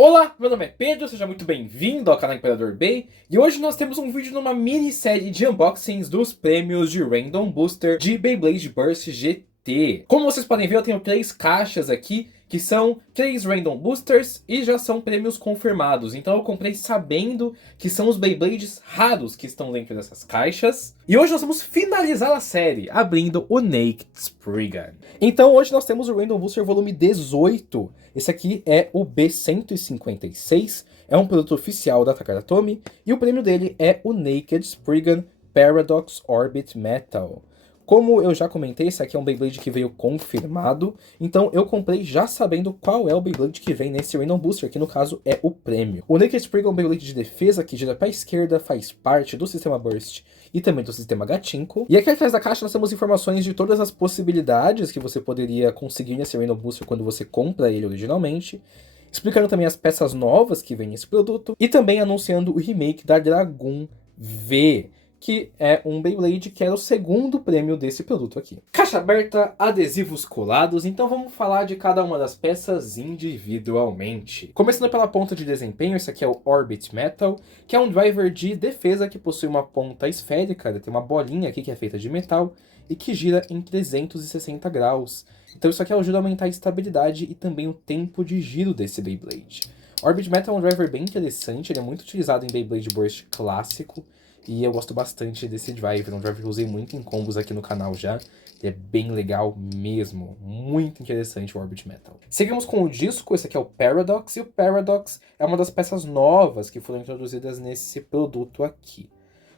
Olá, meu nome é Pedro, seja muito bem-vindo ao canal Imperador Bay. E hoje nós temos um vídeo numa minissérie de unboxings dos prêmios de Random Booster de Beyblade Burst GT. Como vocês podem ver, eu tenho 3 caixas aqui, que são 3 Random Boosters e já são prêmios confirmados. Então eu comprei sabendo que são os Beyblades raros que estão dentro dessas caixas. E hoje nós vamos finalizar a série, abrindo o Naked Spriggan. Então hoje nós temos o Random Booster volume 18. Esse aqui é o B156, é um produto oficial da Takara-Tomy, e o prêmio dele é o Naked Spriggan Paradox Orbit Metal. Como eu já comentei, esse aqui é um Beyblade que veio confirmado, então eu comprei já sabendo qual é o Beyblade que vem nesse Random Booster, que no caso é o prêmio. O Naked Spriggan é um Beyblade de defesa que gira para a esquerda, faz parte do sistema Burst e também do sistema Gatinco. E aqui atrás da caixa nós temos informações de todas as possibilidades que você poderia conseguir nesse Random Booster quando você compra ele originalmente, explicando também as peças novas que vem nesse produto e também anunciando o remake da Dragoon V, que é um Beyblade que era o segundo prêmio desse produto aqui. Caixa aberta, adesivos colados, então vamos falar de cada uma das peças individualmente. Começando pela ponta de desempenho, esse aqui é o Orbit Metal, que é um driver de defesa que possui uma ponta esférica, tem uma bolinha aqui que é feita de metal e que gira em 360 graus. Então isso aqui ajuda a aumentar a estabilidade e também o tempo de giro desse Beyblade. Orbit Metal é um driver bem interessante, ele é muito utilizado em Beyblade Burst clássico, e eu gosto bastante desse driver, um driver que eu usei muito em combos aqui no canal já. Ele é bem legal mesmo, muito interessante o Orbit Metal. Seguimos com o disco, esse aqui é o Paradox, e o Paradox é uma das peças novas que foram introduzidas nesse produto aqui.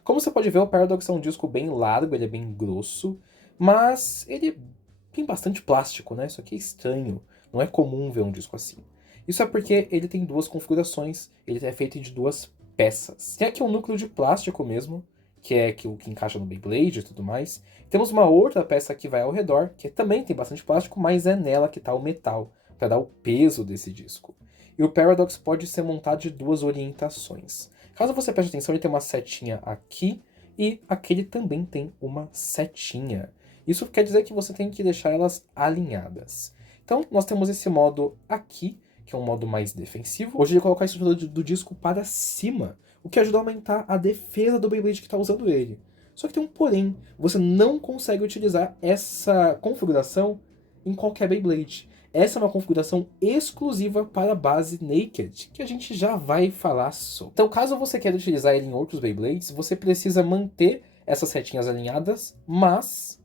Como você pode ver, o Paradox é um disco bem largo, ele é bem grosso, mas ele tem bastante plástico, né? Isso aqui é estranho, não é comum ver um disco assim. Isso é porque ele tem duas configurações, ele é feito de duas peças. Tem aqui um núcleo de plástico mesmo, que é o que encaixa no Beyblade e tudo mais. Temos uma outra peça que vai ao redor, que também tem bastante plástico, mas é nela que está o metal, para dar o peso desse disco. E o Paradox pode ser montado de duas orientações. Caso você preste atenção, ele tem uma setinha aqui, e aquele também tem uma setinha. Isso quer dizer que você tem que deixar elas alinhadas. Então, nós temos esse modo aqui, que é um modo mais defensivo. Hoje ele coloca a estrutura do disco para cima, o que ajuda a aumentar a defesa do Beyblade que está usando ele. Só que tem um porém, você não consegue utilizar essa configuração em qualquer Beyblade. Essa é uma configuração exclusiva para a base Naked, que a gente já vai falar sobre. Então, caso você queira utilizar ele em outros Beyblades, você precisa manter essas setinhas alinhadas, mas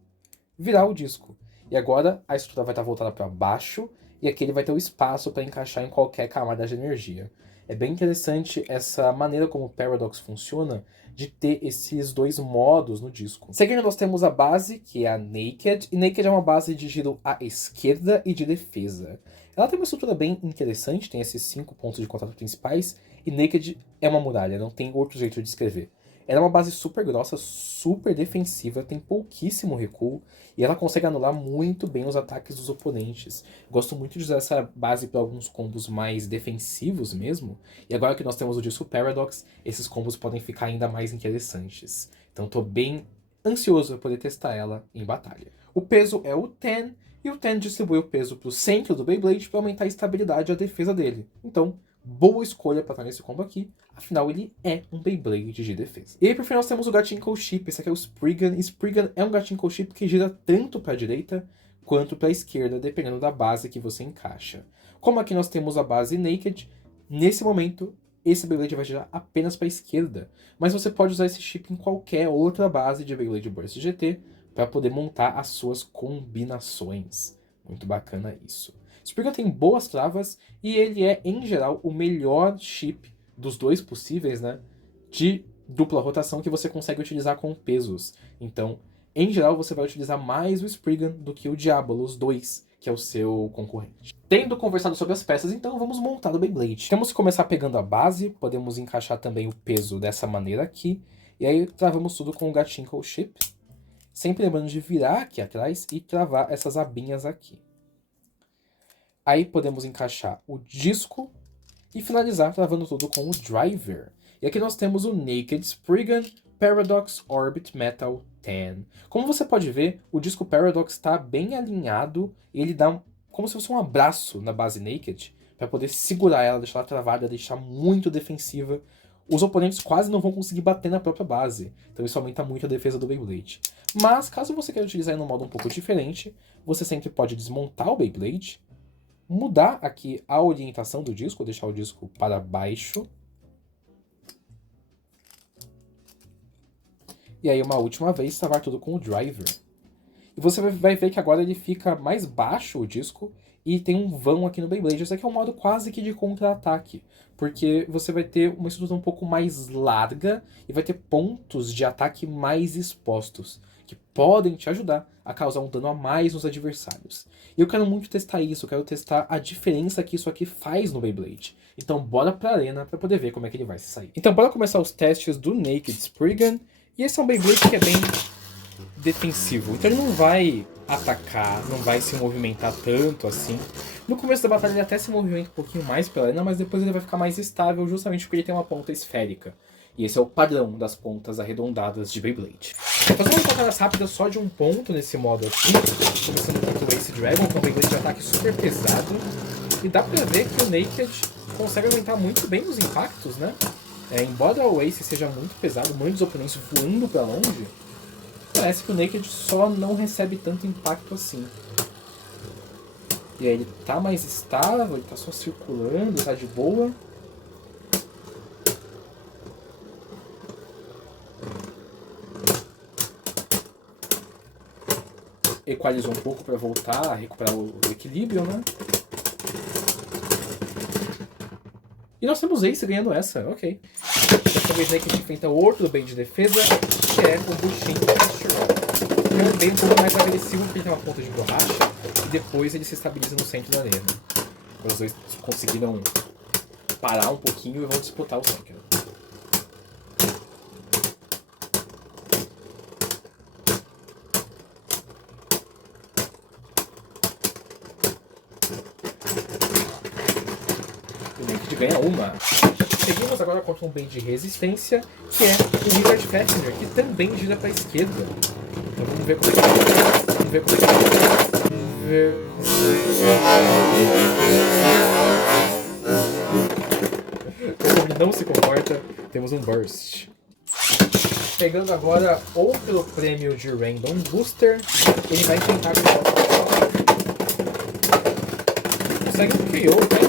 virar o disco. E agora a estrutura vai estar voltada para baixo, e aqui ele vai ter o espaço para encaixar em qualquer camada de energia. É bem interessante essa maneira como o Paradox funciona, de ter esses dois modos no disco. Seguindo, nós temos a base, que é a Naked, e Naked é uma base de giro à esquerda e de defesa. Ela tem uma estrutura bem interessante, tem esses 5 pontos de contato principais, e Naked é uma muralha, não tem outro jeito de escrever. Ela é uma base super grossa, super defensiva, tem pouquíssimo recuo e ela consegue anular muito bem os ataques dos oponentes. Gosto muito de usar essa base para alguns combos mais defensivos mesmo. E agora que nós temos o disco Paradox, esses combos podem ficar ainda mais interessantes. Então estou bem ansioso para poder testar ela em batalha. O peso é o 10 e o 10 distribui o peso para o centro do Beyblade para aumentar a estabilidade e a defesa dele. Então, boa escolha para estar nesse combo aqui, afinal ele é um Beyblade de defesa. E aí por fim nós temos o Gatinco Chip, esse aqui é o Spriggan. Spriggan é um Gatinco Chip que gira tanto para a direita quanto para a esquerda, dependendo da base que você encaixa. Como aqui nós temos a base Naked, nesse momento esse Beyblade vai girar apenas para a esquerda, mas você pode usar esse chip em qualquer outra base de Beyblade Burst GT para poder montar as suas combinações. Muito bacana isso. Spriggan tem boas travas e ele é, em geral, o melhor chip dos dois possíveis, né, de dupla rotação que você consegue utilizar com pesos. Então, em geral, você vai utilizar mais o Spriggan do que o Diabolos 2, que é o seu concorrente. Tendo conversado sobre as peças, então vamos montar o Beyblade. Temos que começar pegando a base, podemos encaixar também o peso dessa maneira aqui, e aí travamos tudo com o Gatinco Chip, sempre lembrando de virar aqui atrás e travar essas abinhas aqui. Aí podemos encaixar o disco e finalizar travando tudo com o driver. E aqui nós temos o Naked Spriggan Paradox Orbit Metal 10. Como você pode ver, o disco Paradox está bem alinhado e ele dá como se fosse um abraço na base Naked, pra poder segurar ela, deixar ela travada, deixar muito defensiva. Os oponentes quase não vão conseguir bater na própria base, então isso aumenta muito a defesa do Beyblade. Mas, caso você queira utilizar ele num modo um pouco diferente, você sempre pode desmontar o Beyblade, mudar aqui a orientação do disco, deixar o disco para baixo. E aí, uma última vez, travar tudo com o driver. E você vai ver que agora ele fica mais baixo, o disco, e tem um vão aqui no Beyblade. Esse aqui é um modo quase que de contra-ataque, porque você vai ter uma estrutura um pouco mais larga e vai ter pontos de ataque mais expostos, que podem te ajudar a causar um dano a mais nos adversários. E eu quero muito testar isso, eu quero testar a diferença que isso aqui faz no Beyblade. Então bora pra arena pra poder ver como é que ele vai se sair. Então bora começar os testes do Naked Spriggan. E esse é um Beyblade que é bem defensivo, então ele não vai atacar, não vai se movimentar tanto assim. No começo da batalha ele até se movimenta um pouquinho mais pela arena, mas depois ele vai ficar mais estável justamente porque ele tem uma ponta esférica. E esse é o padrão das pontas arredondadas de Beyblade. Vou fazer umas batalhas rápidas só de um ponto nesse modo aqui, começando contra o Ace Dragon, que é um Beyblade de ataque super pesado. E dá pra ver que o Naked consegue aguentar muito bem os impactos, né? Embora o Ace seja muito pesado, muitos oponentes voando pra longe, parece que o Naked só não recebe tanto impacto assim. E aí ele tá mais estável, ele tá só circulando, tá de boa. Equalizou um pouco para voltar a recuperar o equilíbrio, né? E nós temos Ace ganhando essa, ok. Dessa vez Naked enfrenta outro bem de defesa, que é o Bushin Astro. É um bem um pouco mais agressivo porque ele tem uma ponta de borracha e depois ele se estabiliza no centro da arena. Os dois conseguiram parar um pouquinho e vão disputar o centro. O Naked ganha uma. Seguimos agora contra um bem de resistência, que é o Wizard Passenger, que também gira para a esquerda. Então vamos ver como é que Vamos ver como é que Como ele não se comporta, temos um Burst. Pegando agora outro prêmio de Random Booster, ele vai tentar consegue um KO, né?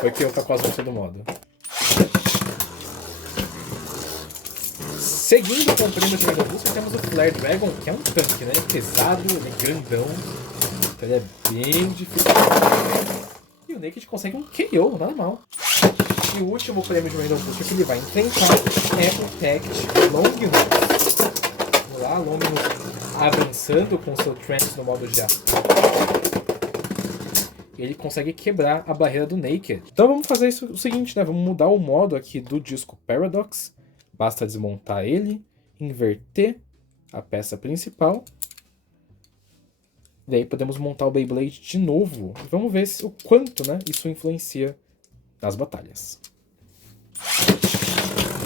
Foi KO pra quase todo modo. Seguindo com o prêmio de Random Booster, temos o Flare Dragon, que é um tanque, né? Pesado, ele é grandão, então ele é bem difícil. E o Naked consegue um KO, nada mal. E o último prêmio de Random Booster que ele vai enfrentar é o Pact Longinus. Vamos lá, Longinus avançando com seu Trance no modo de ação. Ele consegue quebrar a barreira do Naked. Então vamos fazer isso, o seguinte, né? Vamos mudar o modo aqui do disco Paradox. Basta desmontar ele, inverter a peça principal. Daí podemos montar o Beyblade de novo. Vamos ver o quanto, né, isso influencia nas batalhas.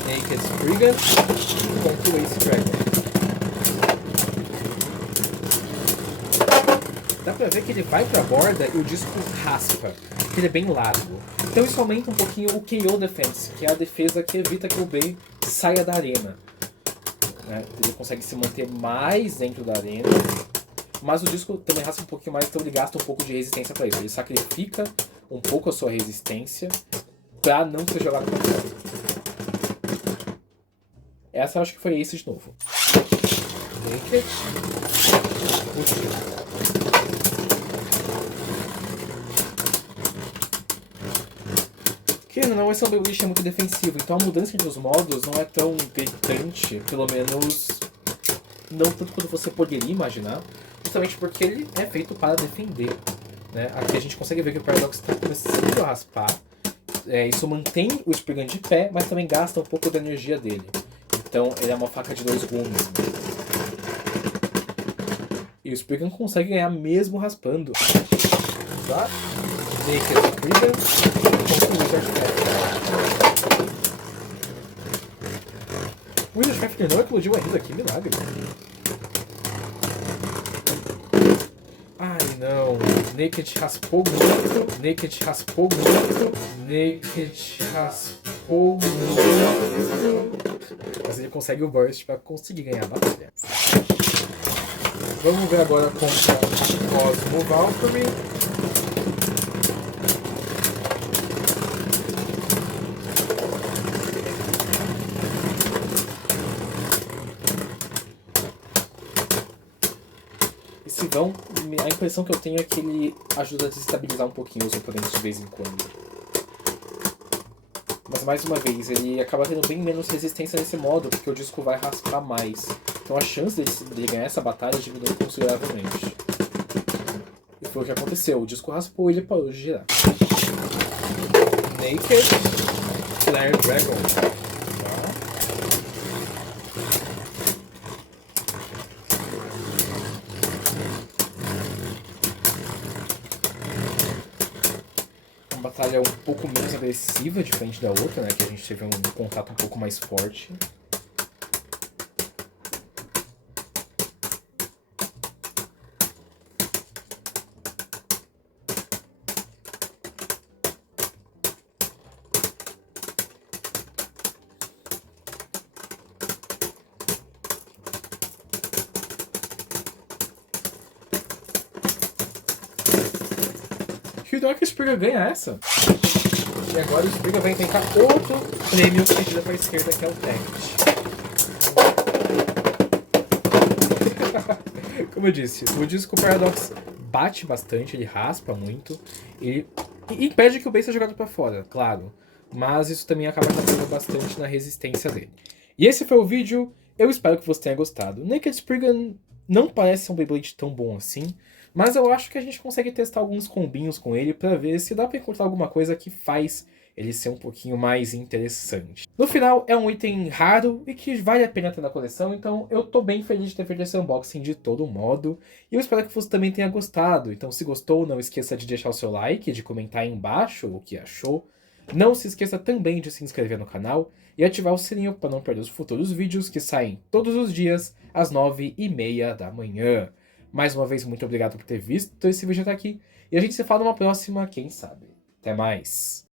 Naked Spriggan contra o Ace Dragon. Dá pra ver que ele vai pra borda e o disco raspa, porque ele é bem largo. Então isso aumenta um pouquinho o KO Defense, que é a defesa que evita que o Bey saia da arena. Ele consegue se manter mais dentro da arena, mas o disco também raspa um pouquinho mais, então ele gasta um pouco de resistência pra isso. Ele sacrifica um pouco a sua resistência pra não ser jogado pra fora. Essa eu acho que foi Ace de novo. Naked. Que não, esse é um Beyblade muito defensivo, então a mudança entre os modos não é tão gritante, pelo menos não tanto quanto você poderia imaginar, justamente porque ele é feito para defender. Né? Aqui a gente consegue ver que o Paradox está começando a raspar, isso mantém o Spriggan de pé, mas também gasta um pouco da energia dele. Então ele é uma faca de dois gumes. E o Spriggan consegue ganhar mesmo raspando. Tá? Naked Spriggan contra o Wizard Factor. O Wizard Factor não explodiu ainda, que milagre. Ai não, Naked raspou muito. Naked raspou muito. Naked raspou muito. Mas ele consegue o burst pra conseguir ganhar a batalha. Vamos ver agora contra Cosmo Valkyrie. Esse vão, a impressão que eu tenho é que ele ajuda a desestabilizar um pouquinho os oponentes de vez em quando. Mas mais uma vez, ele acaba tendo bem menos resistência nesse modo, porque o disco vai raspar mais. Então a chance dele ganhar essa batalha diminui consideravelmente. E foi o que aconteceu, o disco raspou e ele parou de girar. Naked Flare Dragon. Uma batalha um pouco menos agressiva, diferente da outra, né? Que a gente teve um contato um pouco mais forte. Hidrox Sprigga ganha essa. E agora o Sprigga vai tentar outro prêmio que gira para a esquerda, que é o Tact. Como eu disse, o disco Paradox bate bastante, ele raspa muito. Ele impede que o base seja jogado para fora, claro. Mas isso também acaba atrapalhando bastante na resistência dele. E esse foi o vídeo. Eu espero que você tenha gostado. Naked Sprigga não parece ser um Beyblade tão bom assim. Mas eu acho que a gente consegue testar alguns combinhos com ele pra ver se dá pra encontrar alguma coisa que faz ele ser um pouquinho mais interessante. No final, é um item raro e que vale a pena ter na coleção, então eu tô bem feliz de ter feito esse unboxing de todo modo. E eu espero que você também tenha gostado. Então se gostou, não esqueça de deixar o seu like, de comentar aí embaixo o que achou. Não se esqueça também de se inscrever no canal e ativar o sininho para não perder os futuros vídeos que saem todos os dias às 9h30 da manhã. Mais uma vez, muito obrigado por ter visto esse vídeo até aqui. E a gente se fala numa próxima, quem sabe. Até mais!